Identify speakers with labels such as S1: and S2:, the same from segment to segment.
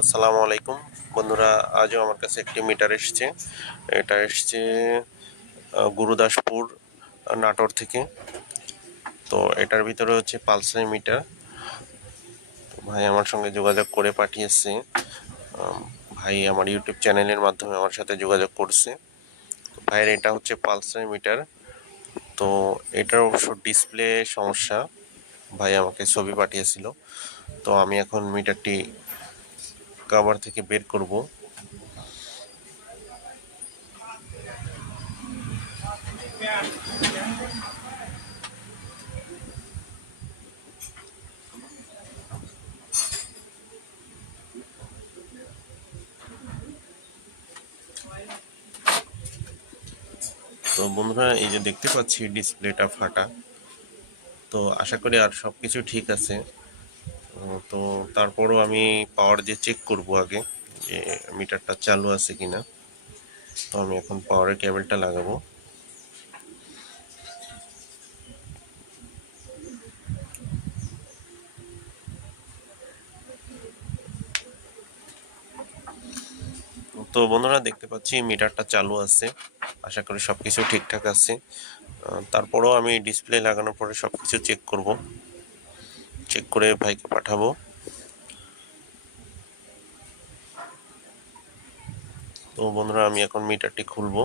S1: আসসালামু আলাইকুম। বন্ধুরা, আজও আমার কাছে একটি মিটার এসেছে। এটা এসছে গুরুদাসপুর নাটোর থেকে। তো এটার ভিতরে হচ্ছে পালসারি মিটার। ভাই আমার সঙ্গে যোগাযোগ করে পাঠিয়েছে। ভাই আমার ইউটিউব চ্যানেলের মাধ্যমে আমার সাথে যোগাযোগ করছে। ভাইয়ের এটা হচ্ছে পালসারি মিটার। তো এটার অবশ্য ডিসপ্লে সমস্যা। ভাই আমাকে ছবি পাঠিয়েছিল। তো আমি এখন মিটারটি কাভার থেকে বের করব। তো বন্ধুরা, এই যে দেখতে পাচ্ছি ডিসপ্লেটা ফাটা তো আশা করি আর সব কিছু ঠিক আছে। তো তারপরও আমি পাওয়ার দিয়ে চেক করব আগে, যে মিটারটা চালু আছে কিনা, তো আমি এখন পাওয়ারের কেবলটা লাগাবো। তো বন্ধুরা দেখতে পাচ্ছি মিটারটা চালু আছে, আশা করি সব কিছু ঠিকঠাক আছে। তারপরেও আমি ডিসপ্লে লাগানোর পরে সব কিছু চেক করব। চেক করে ভাইকে পাঠাবো। তো বন্ধুরা আমি এখন মিটারটি খুলবো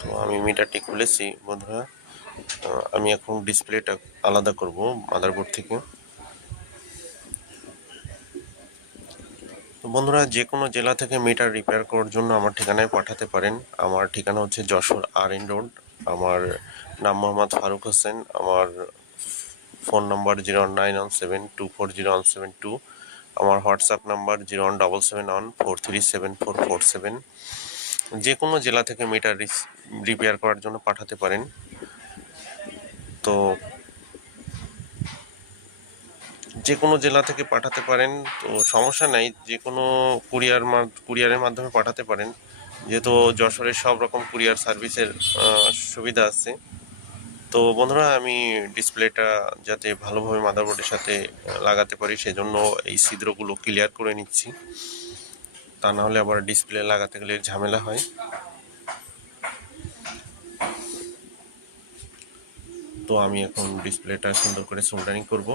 S1: তো আমি মিটারটি খুলেছি বন্ধুরা। আমি এখন ডিসপ্লেটা আলাদা করব মাদারবোর্ড থেকে। তো বন্ধুরা, যে কোনো জেলা থেকে মিটার রিপেয়ার করার জন্য আমার ঠিকানায় পাঠাতে পারেন। আমার ঠিকানা হচ্ছে যশোর আর এন রোড আমার নাম মোহাম্মদ ফারুক হোসেন। আমার phone number zero nine one seven two four zero one seven two. আমার WhatsApp number zero one double seven one four three seven four four seven. যে কোনো জেলা থেকে মিটার রিপেয়ার করার জন্য পাঠাতে পারেন। তো যে কোনো জেলা থেকে পাঠাতে পারেন, তো সমস্যা নাই। যে কোনো কুরিয়ার কুরিয়ারের মাধ্যমে পাঠাতে পারেন। যেহেতু যশোরের সব রকম কুরিয়ার সার্ভিসের সুবিধা আছে। তো বন্ধুরা, আমি ডিসপ্লেটা যাতে ভালোভাবে মাদারবোর্ডের সাথে লাগাতে পারি, সেজন্য এই ছিদ্রগুলো ক্লিয়ার করে নিচ্ছি। তা না হলে আবার ডিসপ্লে লাগাতে গেলে ঝামেলা হয়। তো আমি এখন ডিসপ্লেটা সুন্দর করে সোল্ডারিং করব।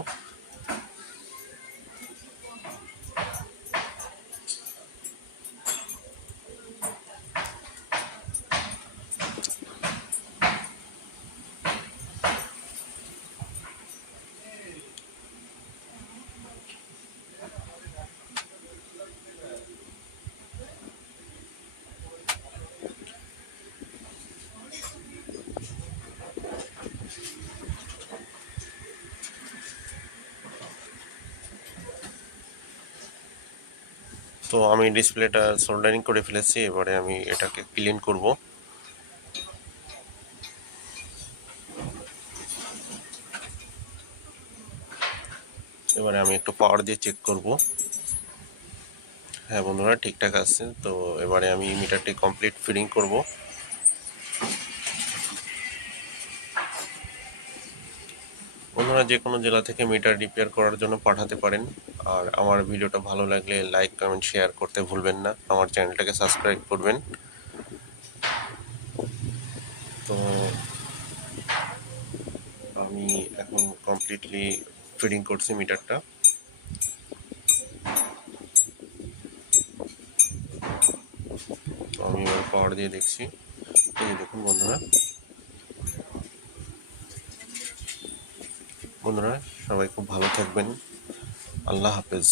S1: তো আমি ডিসপ্লেটা সোল্ডারিং করে ফেলেছি, এবারে আমি এটাকে ক্লিন করব। এবারে আমি একটু পাওয়ার দিয়ে চেক করব। হ্যাঁ বন্ধুরা, ঠিকঠাক আছে। তো এবারে আমি মিটারটি কমপ্লিট ফিটিং করব। বন্ধুরা যে কোনো জেলা থেকে মিটার রিপেয়ার করার জন্য পাঠাতে পারেন। আর আমার ভিডিওটা ভালো লাগলে লাইক কমেন্ট শেয়ার করতে ভুলবেন না। আমার চ্যানেলটাকে সাবস্ক্রাইব করবেন। তো আমি এখন কমপ্লিটলি ফিডিং করছি মিটারটা আমি পাওয়ার দিয়ে দেখছি। এই দেখুন বন্ধুরা। বন্ধুরা সবাই খুব ভালো থাকবেন। আল্লাহ হাফেজ।